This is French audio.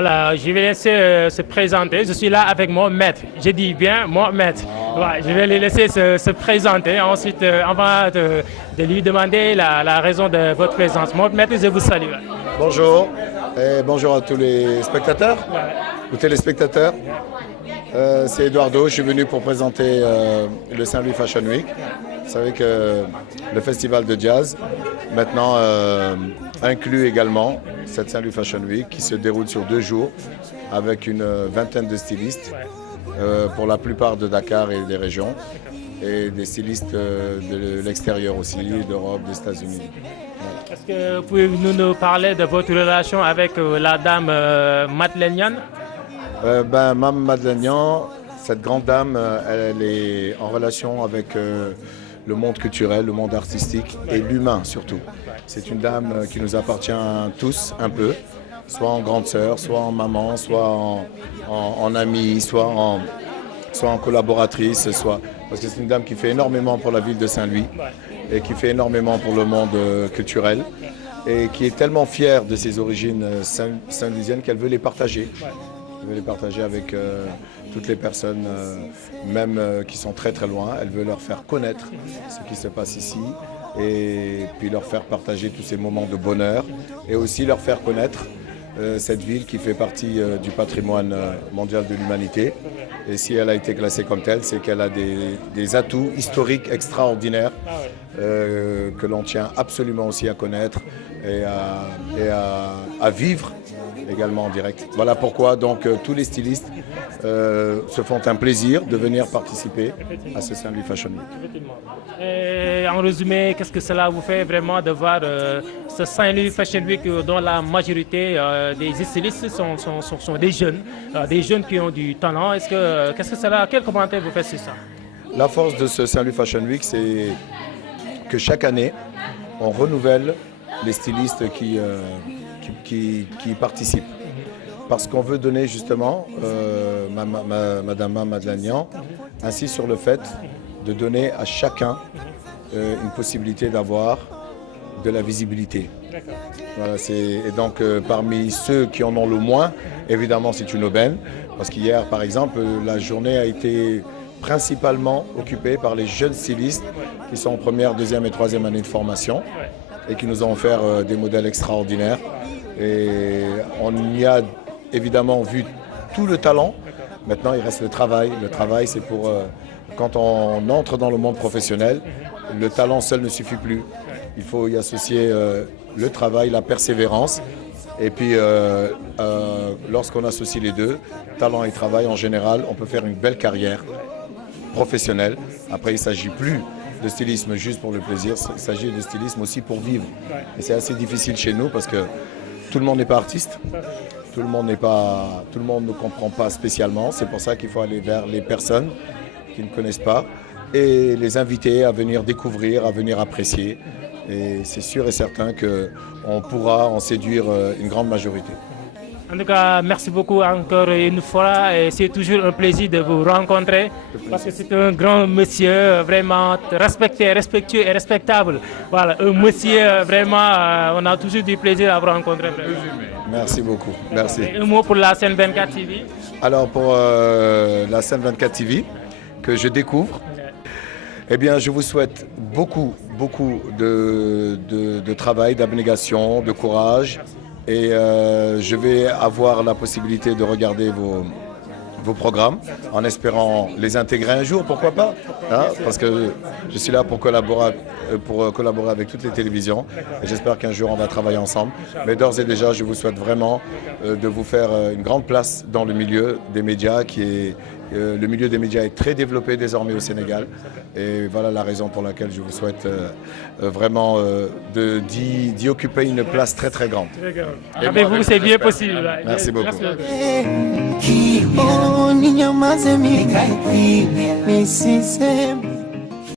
Voilà, je vais laisser se présenter. Je suis là avec mon maître. Je dis bien mon maître. Ouais, je vais les laisser se présenter. Ensuite, avant de lui demander la raison de votre présence. Mon maître, je vous salue. Bonjour et bonjour à tous les spectateurs ou téléspectateurs. C'est Eduardo, je suis venu pour présenter le Saint-Louis Fashion Week. Vous savez que le festival de jazz maintenant inclut également cette Saint-Louis Fashion Week qui se déroule sur 2 jours avec une vingtaine de stylistes pour la plupart de Dakar et des régions et des stylistes de l'extérieur aussi, d'Europe, des États-Unis. Est-ce que vous pouvez nous parler de votre relation avec la dame Madeleine Niane? Mme Madeleine Niane, cette grande dame, elle est en relation avec le monde culturel, le monde artistique et l'humain surtout. C'est une dame qui nous appartient tous un peu, soit en grande sœur, soit en maman, soit en amie, soit en collaboratrice, parce que c'est une dame qui fait énormément pour la ville de Saint-Louis et qui fait énormément pour le monde culturel et qui est tellement fière de ses origines saint-louisiennes qu'elle veut les partager. Elle veut les partager avec toutes les personnes, même qui sont très très loin. Elle veut leur faire connaître ce qui se passe ici et puis leur faire partager tous ces moments de bonheur et aussi leur faire connaître cette ville qui fait partie du patrimoine mondial de l'humanité. Et si elle a été classée comme telle, c'est qu'elle a des atouts historiques extraordinaires que l'on tient absolument aussi à connaître et à vivre également en direct. Voilà pourquoi donc tous les stylistes se font un plaisir de venir participer à ce Saint-Louis Fashion Week. Et en résumé, qu'est-ce que cela vous fait vraiment de voir ce Saint-Louis Fashion Week dont la majorité des stylistes sont des jeunes qui ont du talent. Quel commentaire vous faites sur ça? La force de ce Saint-Louis Fashion Week, c'est que chaque année, on renouvelle les stylistes qui participent. Parce qu'on veut donner justement, Madame Madeleine Niane, ainsi sur le fait de donner à chacun une possibilité d'avoir de la visibilité. Voilà, et donc parmi ceux qui en ont le moins, évidemment c'est une aubaine, parce qu'hier par exemple, la journée a été principalement occupée par les jeunes stylistes qui sont en première, deuxième et troisième année de formation et qui nous ont offert des modèles extraordinaires. Et on y a évidemment vu tout le talent. Maintenant, il reste le travail. Le travail, c'est pour quand on entre dans le monde professionnel, le talent seul ne suffit plus. Il faut y associer le travail, la persévérance. Et puis, lorsqu'on associe les deux, talent et travail en général, on peut faire une belle carrière professionnelle. Après, il ne s'agit plus de stylisme juste pour le plaisir, il s'agit de stylisme aussi pour vivre. Et c'est assez difficile chez nous parce que tout le monde n'est pas artiste, tout le monde ne comprend pas spécialement. C'est pour ça qu'il faut aller vers les personnes qui ne connaissent pas et les inviter à venir découvrir, à venir apprécier. Et c'est sûr et certain qu'on pourra en séduire une grande majorité. En tout cas, merci beaucoup encore une fois et c'est toujours un plaisir de vous rencontrer parce que c'est un grand monsieur vraiment respecté, respectueux et respectable. Voilà, un monsieur vraiment, on a toujours du plaisir à vous rencontrer. Vraiment. Merci beaucoup, merci. Et un mot pour la scène 24 TV? Alors pour la scène 24 TV que je découvre, eh bien je vous souhaite beaucoup de travail, d'abnégation, de courage. Et je vais avoir la possibilité de regarder vos programmes en espérant les intégrer un jour, pourquoi pas, hein, parce que je suis là pour collaborer avec toutes les télévisions et j'espère qu'un jour on va travailler ensemble. Mais d'ores et déjà, je vous souhaite vraiment de vous faire une grande place dans le milieu des médias le milieu des médias est très développé désormais au Sénégal et voilà la raison pour laquelle je vous souhaite vraiment d'y occuper une place très très grande. Avec vous, c'est bien possible. Merci beaucoup. Merci beaucoup.